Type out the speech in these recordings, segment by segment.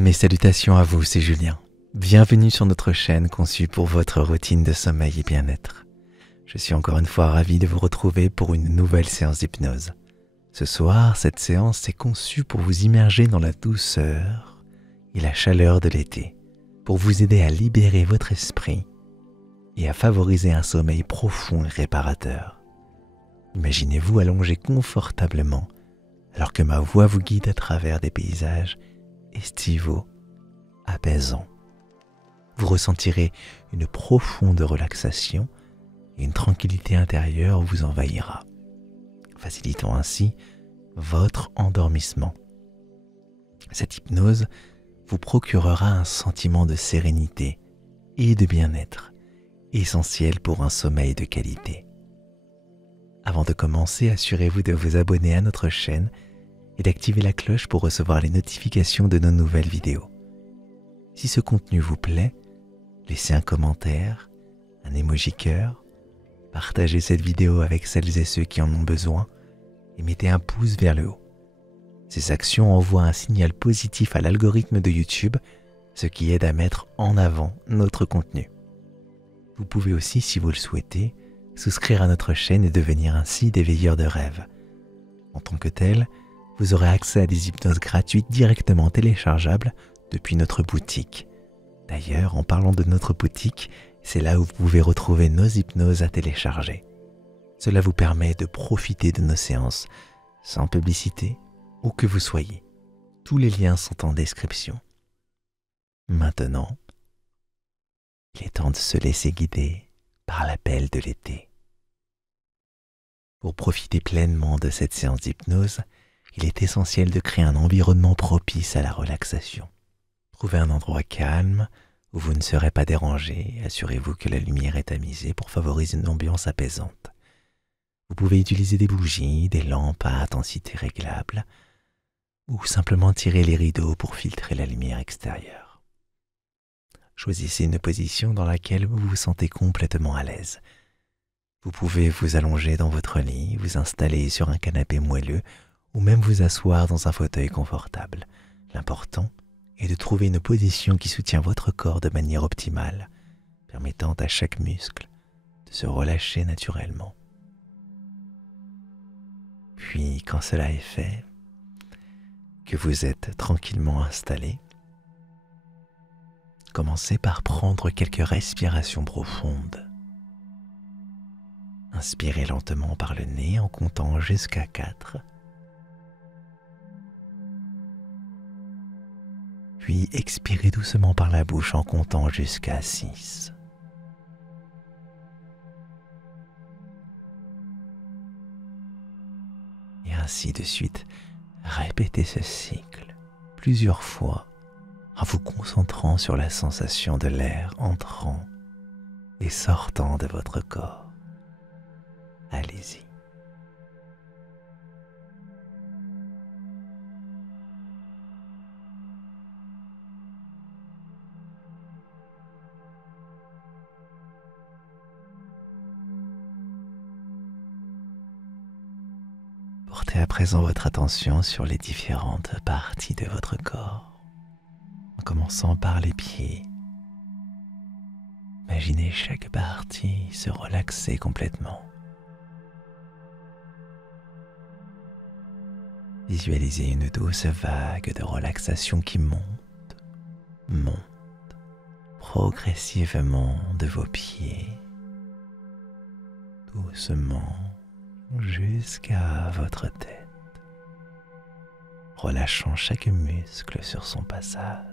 Mes salutations à vous, c'est Julien. Bienvenue sur notre chaîne conçue pour votre routine de sommeil et bien-être. Je suis encore une fois ravi de vous retrouver pour une nouvelle séance d'hypnose. Ce soir, cette séance est conçue pour vous immerger dans la douceur et la chaleur de l'été, pour vous aider à libérer votre esprit et à favoriser un sommeil profond et réparateur. Imaginez-vous allongé confortablement alors que ma voix vous guide à travers des paysages estivaux, apaisants. Vous ressentirez une profonde relaxation et une tranquillité intérieure vous envahira, facilitant ainsi votre endormissement. Cette hypnose vous procurera un sentiment de sérénité et de bien-être, essentiel pour un sommeil de qualité. Avant de commencer, assurez-vous de vous abonner à notre chaîne et d'activer la cloche pour recevoir les notifications de nos nouvelles vidéos. Si ce contenu vous plaît, laissez un commentaire, un emoji cœur, partagez cette vidéo avec celles et ceux qui en ont besoin et mettez un pouce vers le haut. Ces actions envoient un signal positif à l'algorithme de YouTube, ce qui aide à mettre en avant notre contenu. Vous pouvez aussi, si vous le souhaitez, souscrire à notre chaîne et devenir ainsi des veilleurs de rêve. En tant que tel, vous aurez accès à des hypnoses gratuites directement téléchargeables depuis notre boutique. D'ailleurs, en parlant de notre boutique, c'est là où vous pouvez retrouver nos hypnoses à télécharger. Cela vous permet de profiter de nos séances sans publicité, où que vous soyez. Tous les liens sont en description. Maintenant, il est temps de se laisser guider par l'appel de l'été. Pour profiter pleinement de cette séance d'hypnose, il est essentiel de créer un environnement propice à la relaxation. Trouvez un endroit calme où vous ne serez pas dérangé et assurez-vous que la lumière est tamisée pour favoriser une ambiance apaisante. Vous pouvez utiliser des bougies, des lampes à intensité réglable ou simplement tirer les rideaux pour filtrer la lumière extérieure. Choisissez une position dans laquelle vous vous sentez complètement à l'aise. Vous pouvez vous allonger dans votre lit, vous installer sur un canapé moelleux ou même vous asseoir dans un fauteuil confortable. L'important est de trouver une position qui soutient votre corps de manière optimale, permettant à chaque muscle de se relâcher naturellement. Puis, quand cela est fait, que vous êtes tranquillement installé, commencez par prendre quelques respirations profondes. Inspirez lentement par le nez en comptant jusqu'à 4. Puis expirez doucement par la bouche en comptant jusqu'à 6. Et ainsi de suite, répétez ce cycle plusieurs fois en vous concentrant sur la sensation de l'air entrant et sortant de votre corps. Allez-y. Portez à présent votre attention sur les différentes parties de votre corps, en commençant par les pieds. Imaginez chaque partie se relaxer complètement. Visualisez une douce vague de relaxation qui monte progressivement de vos pieds, doucement jusqu'à votre tête, relâchant chaque muscle sur son passage.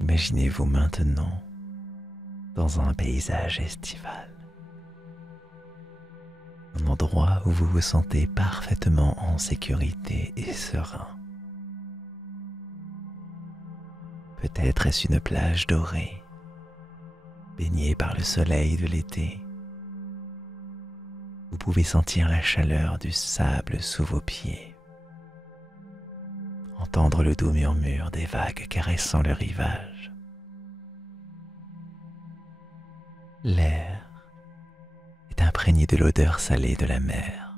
Imaginez-vous maintenant dans un paysage estival, un endroit où vous vous sentez parfaitement en sécurité et serein. Peut-être est-ce une plage dorée, baignée par le soleil de l'été. Vous pouvez sentir la chaleur du sable sous vos pieds, entendre le doux murmure des vagues caressant le rivage. L'air est imprégné de l'odeur salée de la mer.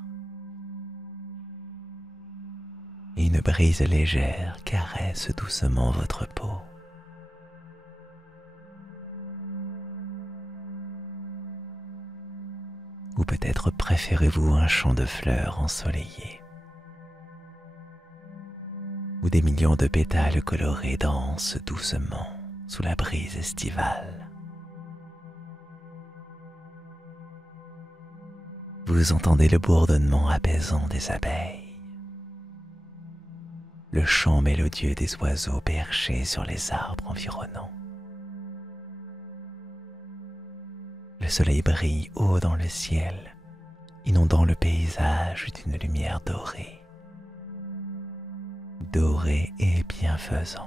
Et une brise légère caresse doucement votre peau. Ou peut-être préférez-vous un champ de fleurs ensoleillé, où des millions de pétales colorés dansent doucement sous la brise estivale. Vous entendez le bourdonnement apaisant des abeilles, le chant mélodieux des oiseaux perchés sur les arbres environnants. Le soleil brille haut dans le ciel, inondant le paysage d'une lumière dorée, dorée et bienfaisante.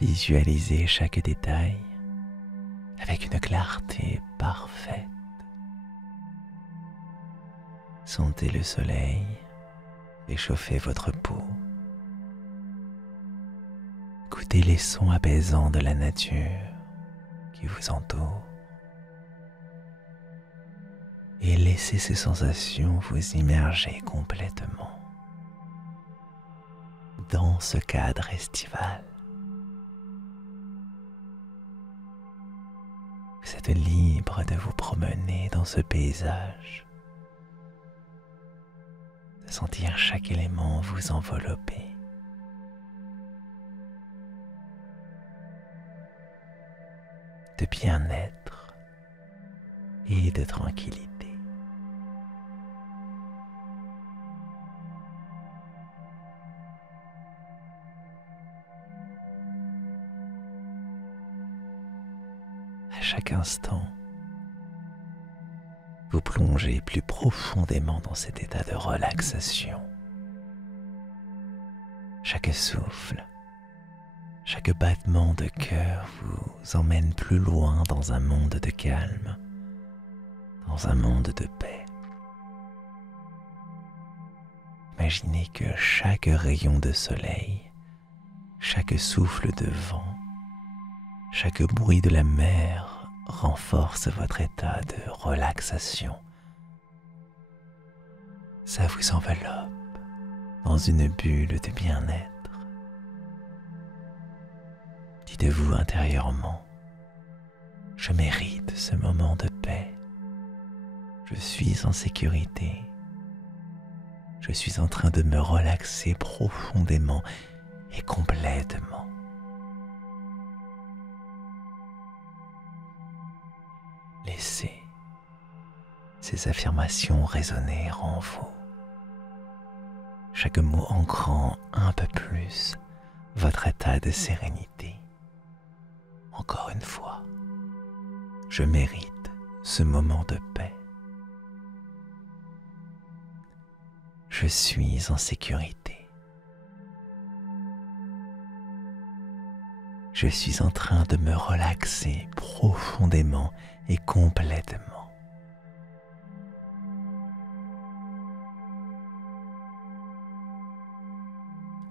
Visualisez chaque détail avec une clarté parfaite. Sentez le soleil réchauffer votre peau. Écoutez les sons apaisants de la nature qui vous entoure et laissez ces sensations vous immerger complètement dans ce cadre estival. Vous êtes libre de vous promener dans ce paysage, de sentir chaque élément vous envelopper. De bien-être et de tranquillité. À chaque instant, vous plongez plus profondément dans cet état de relaxation. Chaque souffle, chaque battement de cœur vous emmène plus loin dans un monde de calme, dans un monde de paix. Imaginez que chaque rayon de soleil, chaque souffle de vent, chaque bruit de la mer renforce votre état de relaxation. Ça vous enveloppe dans une bulle de bien-être. Dites-vous intérieurement, je mérite ce moment de paix. Je suis en sécurité. Je suis en train de me relaxer profondément et complètement. Laissez ces affirmations résonner en vous, chaque mot ancrant un peu plus votre état de sérénité. Encore une fois, je mérite ce moment de paix. Je suis en sécurité. Je suis en train de me relaxer profondément et complètement.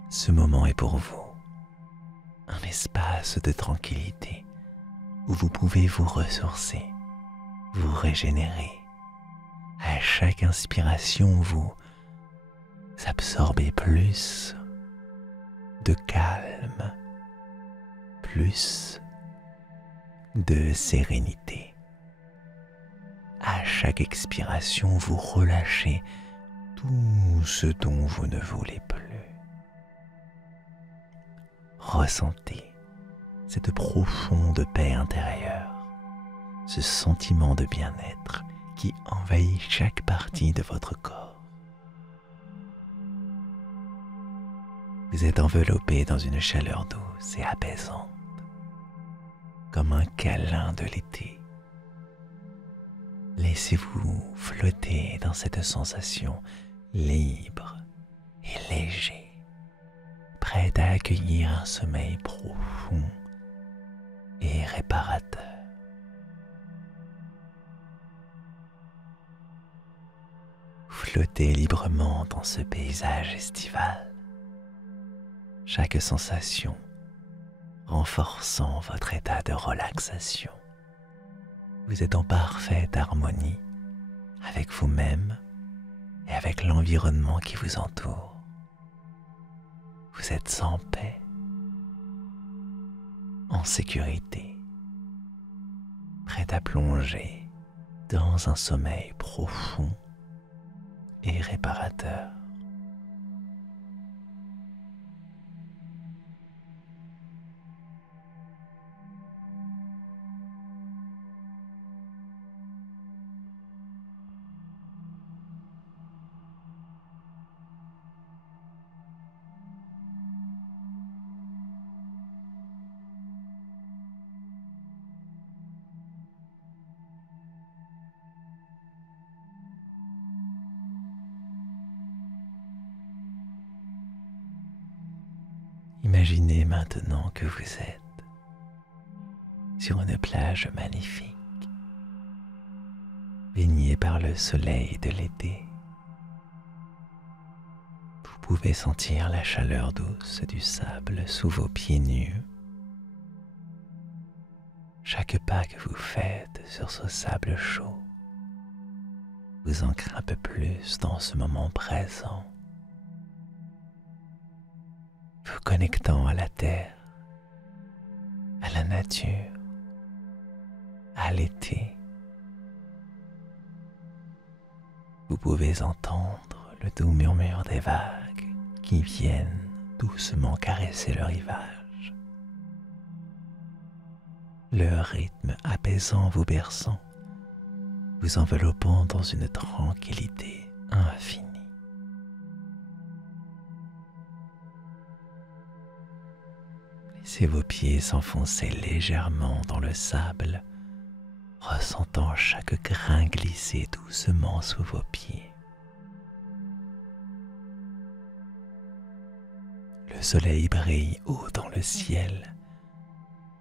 Ce moment est pour vous un espace de tranquillité où vous pouvez vous ressourcer, vous régénérer. À chaque inspiration, vous absorbez plus de calme, plus de sérénité. À chaque expiration, vous relâchez tout ce dont vous ne voulez plus. Ressentez cette profonde paix intérieure, ce sentiment de bien-être qui envahit chaque partie de votre corps. Vous êtes enveloppé dans une chaleur douce et apaisante, comme un câlin de l'été. Laissez-vous flotter dans cette sensation libre et léger, prête à accueillir un sommeil profond et réparateur. Flottez librement dans ce paysage estival. Chaque sensation renforçant votre état de relaxation. Vous êtes en parfaite harmonie avec vous-même et avec l'environnement qui vous entoure. Vous êtes en paix, en sécurité, prêt à plonger dans un sommeil profond et réparateur. Imaginez maintenant que vous êtes sur une plage magnifique, baignée par le soleil de l'été. Vous pouvez sentir la chaleur douce du sable sous vos pieds nus. Chaque pas que vous faites sur ce sable chaud vous ancre un peu plus dans ce moment présent, vous connectant à la terre, à la nature, à l'été. Vous pouvez entendre le doux murmure des vagues qui viennent doucement caresser le rivage. Le rythme apaisant vous berçant, vous enveloppant dans une tranquillité infinie. Laissez vos pieds s'enfoncer légèrement dans le sable, ressentant chaque grain glisser doucement sous vos pieds. Le soleil brille haut dans le ciel,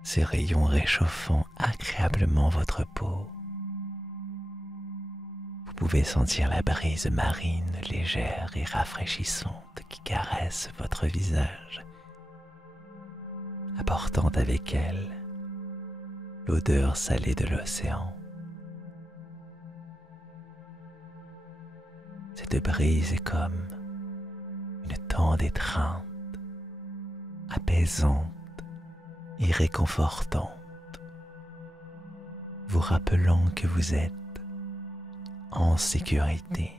ses rayons réchauffant agréablement votre peau. Vous pouvez sentir la brise marine légère et rafraîchissante qui caresse votre visage, apportant avec elle l'odeur salée de l'océan. Cette brise est comme une tendre étreinte, apaisante et réconfortante, vous rappelant que vous êtes en sécurité,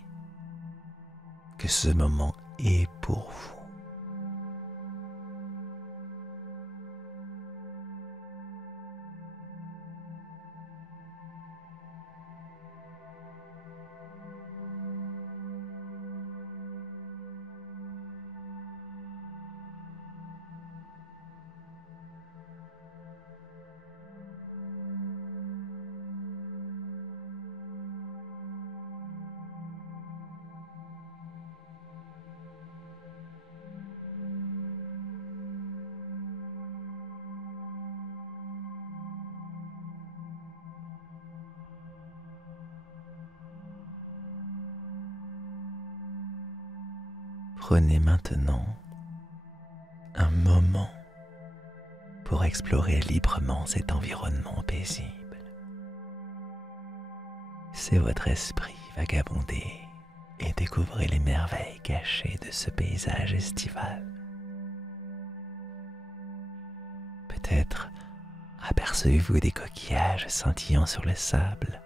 que ce moment est pour vous. Prenez maintenant un moment pour explorer librement cet environnement paisible. Laissez votre esprit vagabonder et découvrez les merveilles cachées de ce paysage estival. Peut-être apercevez-vous des coquillages scintillant sur le sable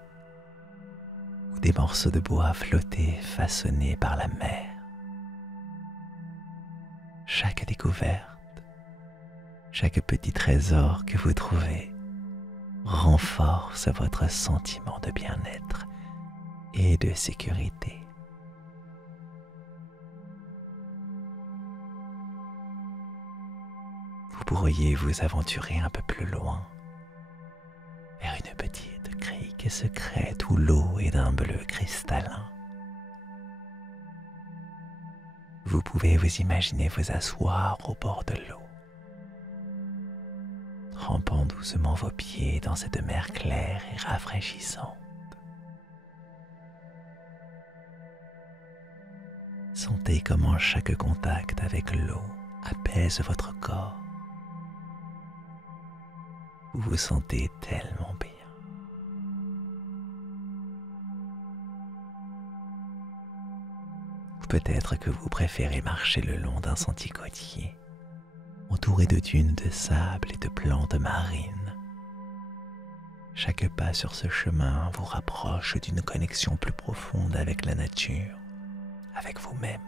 ou des morceaux de bois flottés façonnés par la mer. Chaque découverte, chaque petit trésor que vous trouvez renforce votre sentiment de bien-être et de sécurité. Vous pourriez vous aventurer un peu plus loin, vers une petite crique secrète où l'eau est d'un bleu cristallin. Vous pouvez vous imaginer vous asseoir au bord de l'eau, trempant doucement vos pieds dans cette mer claire et rafraîchissante. Sentez comment chaque contact avec l'eau apaise votre corps, vous vous sentez tellement bien. Peut-être que vous préférez marcher le long d'un sentier côtier, entouré de dunes de sable et de plantes marines. Chaque pas sur ce chemin vous rapproche d'une connexion plus profonde avec la nature, avec vous-même.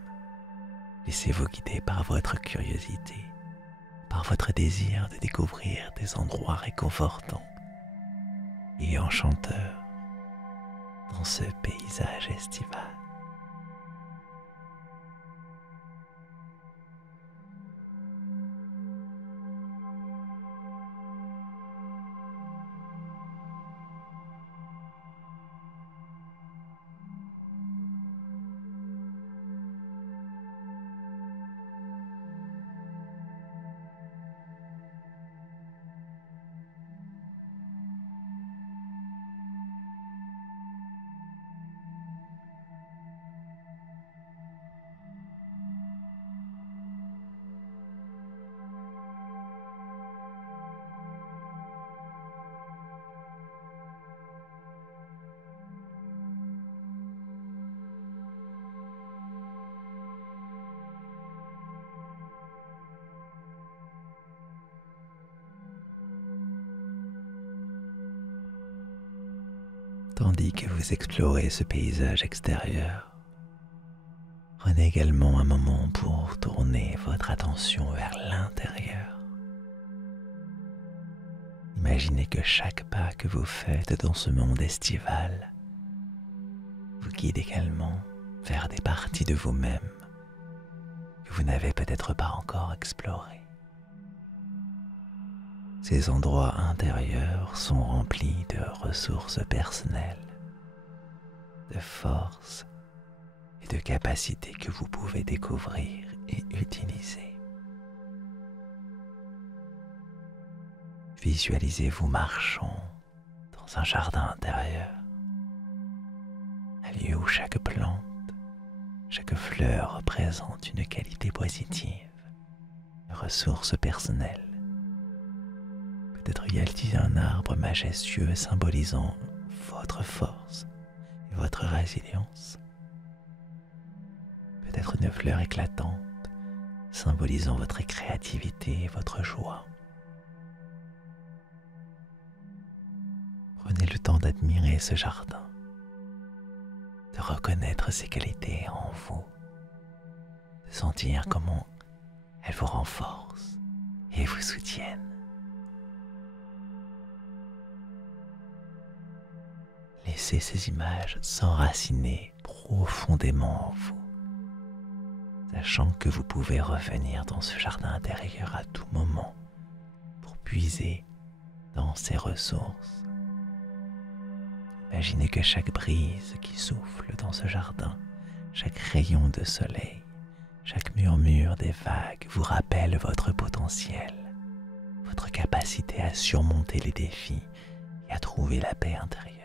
Laissez-vous guider par votre curiosité, par votre désir de découvrir des endroits réconfortants et enchanteurs dans ce paysage estival. Tandis que vous explorez ce paysage extérieur, prenez également un moment pour tourner votre attention vers l'intérieur. Imaginez que chaque pas que vous faites dans ce monde estival vous guide également vers des parties de vous-même que vous n'avez peut-être pas encore explorées. Ces endroits intérieurs sont remplis de ressources personnelles, de force et de capacités que vous pouvez découvrir et utiliser. Visualisez-vous marchant dans un jardin intérieur, un lieu où chaque plante, chaque fleur représente une qualité positive, une ressource personnelle. Peut-être y a-t-il un arbre majestueux symbolisant votre force et votre résilience. Peut-être une fleur éclatante symbolisant votre créativité et votre joie. Prenez le temps d'admirer ce jardin, de reconnaître ses qualités en vous, de sentir comment elles vous renforcent et vous soutiennent. Laissez ces images s'enraciner profondément en vous, sachant que vous pouvez revenir dans ce jardin intérieur à tout moment pour puiser dans ses ressources. Imaginez que chaque brise qui souffle dans ce jardin, chaque rayon de soleil, chaque murmure des vagues vous rappelle votre potentiel, votre capacité à surmonter les défis et à trouver la paix intérieure.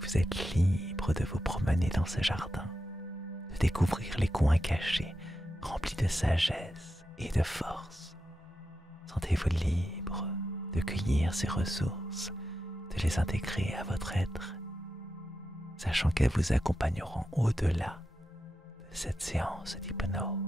Vous êtes libre de vous promener dans ce jardin, de découvrir les coins cachés, remplis de sagesse et de force. Sentez-vous libre de cueillir ces ressources, de les intégrer à votre être, sachant qu'elles vous accompagneront au-delà de cette séance d'hypnose.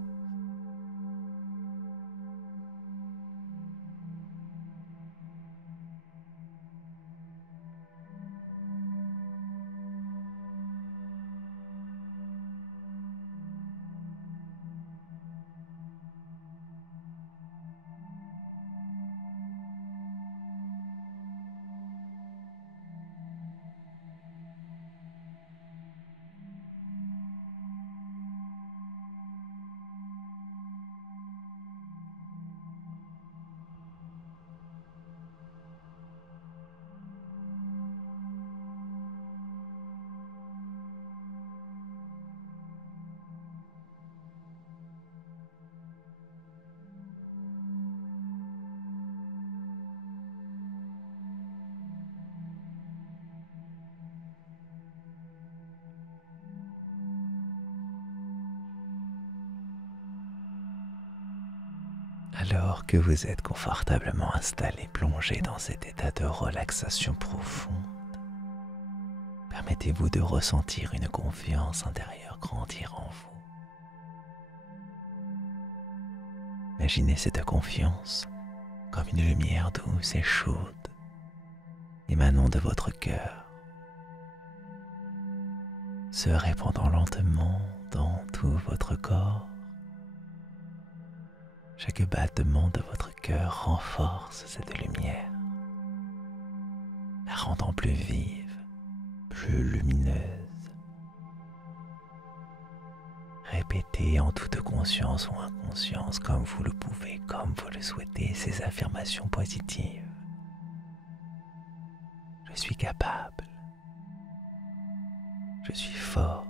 Alors que vous êtes confortablement installé, plongé dans cet état de relaxation profonde, permettez-vous de ressentir une confiance intérieure grandir en vous. Imaginez cette confiance comme une lumière douce et chaude émanant de votre cœur, se répandant lentement dans tout votre corps. Chaque battement de votre cœur renforce cette lumière, la rendant plus vive, plus lumineuse. Répétez en toute conscience ou inconscience, comme vous le pouvez, comme vous le souhaitez, ces affirmations positives. Je suis capable. Je suis fort.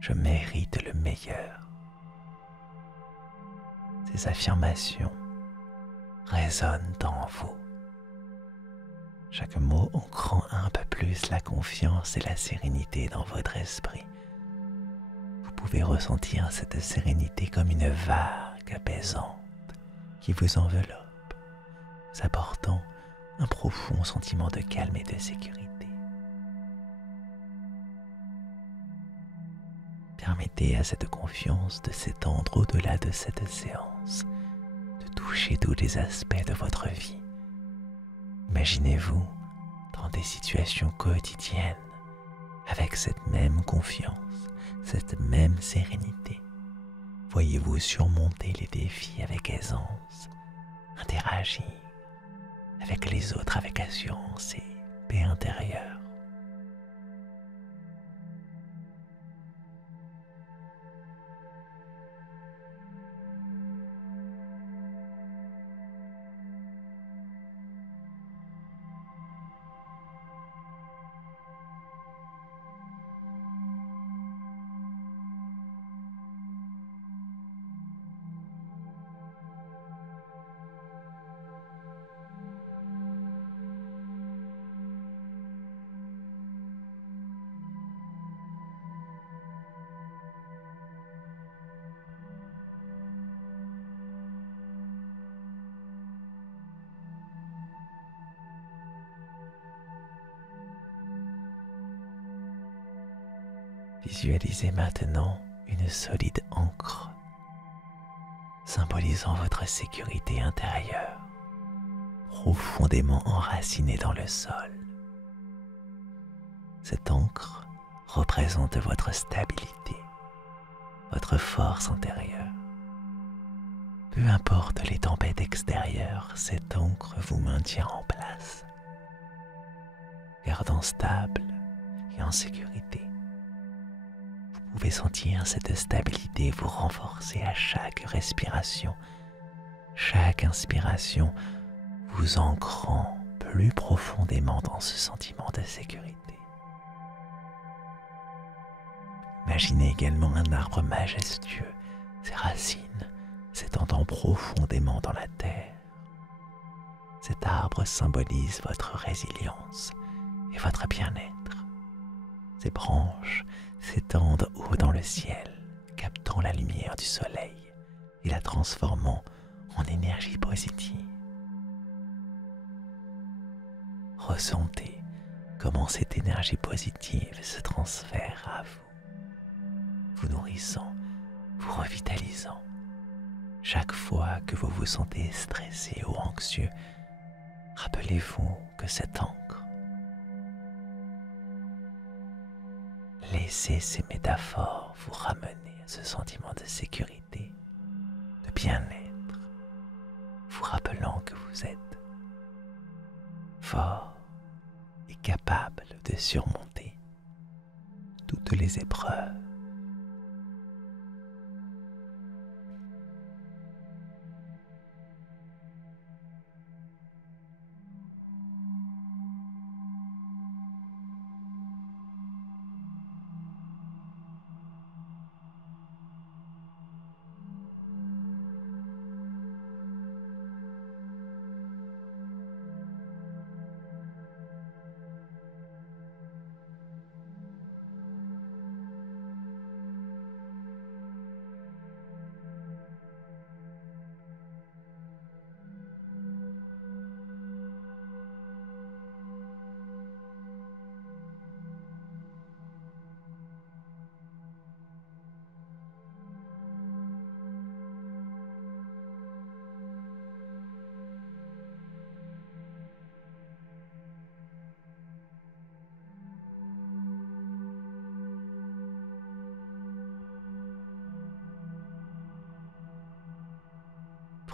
Je mérite le meilleur. Ces affirmations résonnent en vous. Chaque mot ancrant un peu plus la confiance et la sérénité dans votre esprit. Vous pouvez ressentir cette sérénité comme une vague apaisante qui vous enveloppe, vous apportant un profond sentiment de calme et de sécurité. Permettez à cette confiance de s'étendre au-delà de cette séance, de toucher tous les aspects de votre vie. Imaginez-vous dans des situations quotidiennes avec cette même confiance, cette même sérénité. Voyez-vous surmonter les défis avec aisance, interagir avec les autres avec assurance et paix intérieure. Visualisez maintenant une solide ancre, symbolisant votre sécurité intérieure, profondément enracinée dans le sol. Cette ancre représente votre stabilité, votre force intérieure. Peu importe les tempêtes extérieures, cette ancre vous maintient en place, gardant stable et en sécurité. Vous pouvez sentir cette stabilité vous renforcer à chaque respiration, chaque inspiration vous ancrant plus profondément dans ce sentiment de sécurité. Imaginez également un arbre majestueux, ses racines s'étendant profondément dans la terre. Cet arbre symbolise votre résilience et votre bien-être. Ses branches s'étendent haut dans le ciel, captant la lumière du soleil et la transformant en énergie positive. Ressentez comment cette énergie positive se transfère à vous nourrissant, vous revitalisant. Chaque fois que vous vous sentez stressé ou anxieux, rappelez-vous que cette encre, laissez ces métaphores vous ramener à ce sentiment de sécurité, de bien-être, vous rappelant que vous êtes fort et capable de surmonter toutes les épreuves.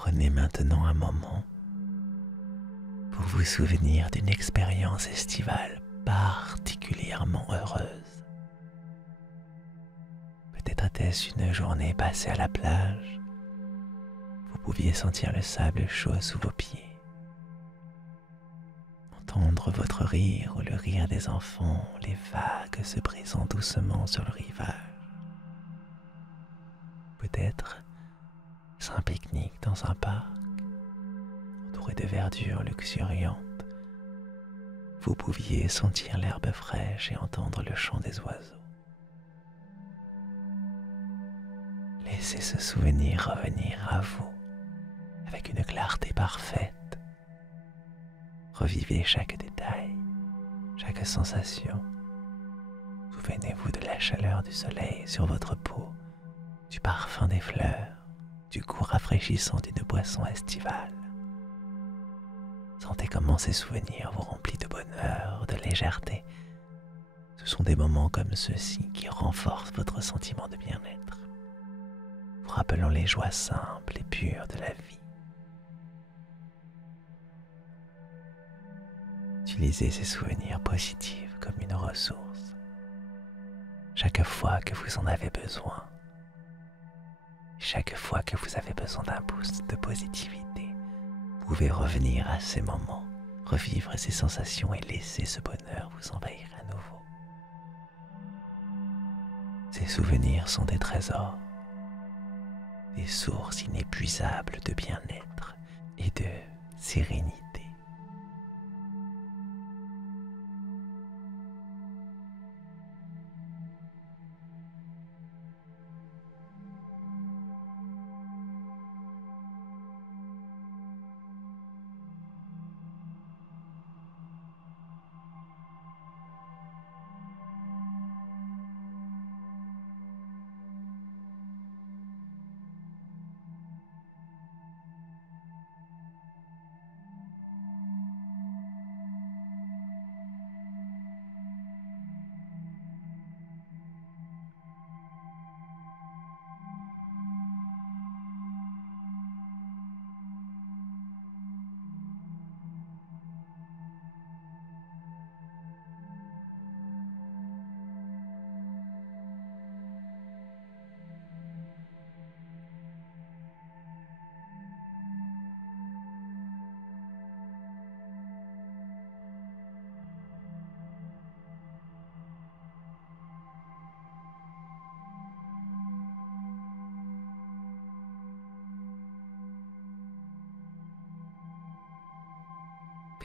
Prenez maintenant un moment pour vous souvenir d'une expérience estivale particulièrement heureuse. Peut-être était-ce une journée passée à la plage. Vous pouviez sentir le sable chaud sous vos pieds, entendre votre rire ou le rire des enfants, les vagues se brisant doucement sur le rivage. Peut-être un pique-nique dans un parc, entouré de verdure luxuriante. Vous pouviez sentir l'herbe fraîche et entendre le chant des oiseaux. Laissez ce souvenir revenir à vous avec une clarté parfaite. Revivez chaque détail, chaque sensation. Souvenez-vous de la chaleur du soleil sur votre peau, du parfum des fleurs, du goût rafraîchissant d'une boisson estivale. Sentez comment ces souvenirs vous remplissent de bonheur, de légèreté. Ce sont des moments comme ceux-ci qui renforcent votre sentiment de bien-être, vous rappelant les joies simples et pures de la vie. Utilisez ces souvenirs positifs comme une ressource. Chaque fois que vous en avez besoin, chaque fois que vous avez besoin d'un boost de positivité, vous pouvez revenir à ces moments, revivre ces sensations et laisser ce bonheur vous envahir à nouveau. Ces souvenirs sont des trésors, des sources inépuisables de bien-être et de sérénité.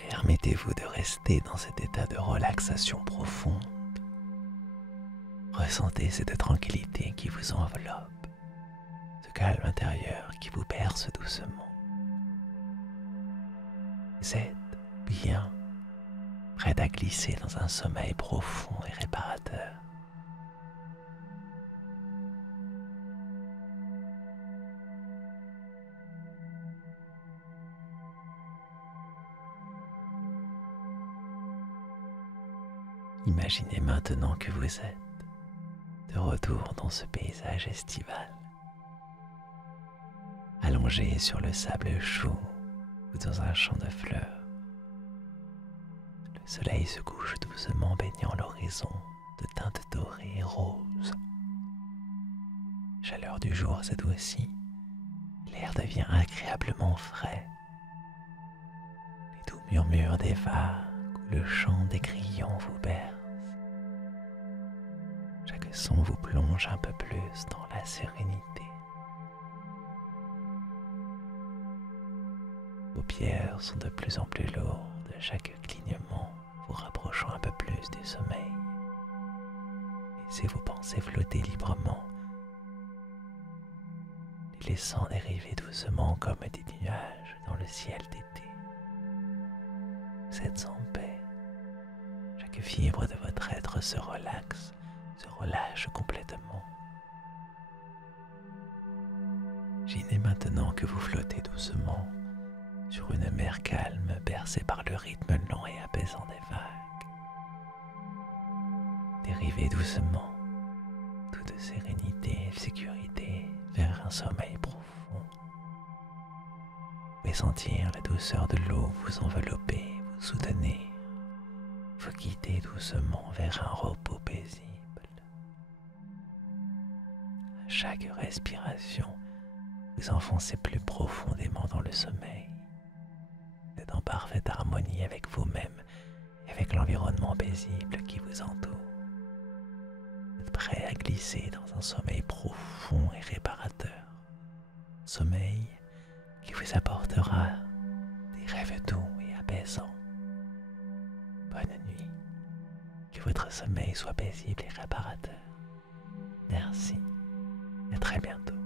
Permettez-vous de rester dans cet état de relaxation profonde. Ressentez cette tranquillité qui vous enveloppe, ce calme intérieur qui vous berce doucement. Vous êtes bien, prêt à glisser dans un sommeil profond et réparateur. Imaginez maintenant que vous êtes de retour dans ce paysage estival, allongé sur le sable chaud ou dans un champ de fleurs. Le soleil se couche doucement baignant l'horizon de teintes dorées et roses. La chaleur du jour s'adoucit, l'air devient agréablement frais. Les doux murmures des vagues ou le chant des grillons vous bercent. Chaque son vous plonge un peu plus dans la sérénité. Vos paupières sont de plus en plus lourdes, chaque clignement vous rapprochant un peu plus du sommeil. Laissez vos pensées flotter librement, les laissant dériver doucement comme des nuages dans le ciel d'été. Vous êtes en paix. Chaque fibre de votre être se relaxe, se relâche complètement. Imaginez maintenant que vous flottez doucement sur une mer calme bercée par le rythme lent et apaisant des vagues. Dérivez doucement, toute sérénité et sécurité vers un sommeil profond. pouvez sentir la douceur de l'eau vous envelopper, vous soutenir, vous guider doucement vers un repos paisible. À chaque respiration, vous enfoncez plus profondément dans le sommeil. Vous êtes en parfaite harmonie avec vous-même et avec l'environnement paisible qui vous entoure. Vous êtes prêt à glisser dans un sommeil profond et réparateur. Sommeil qui vous apportera des rêves doux et apaisants. Bonne nuit. Que votre sommeil soit paisible et réparateur. Merci et à très bientôt.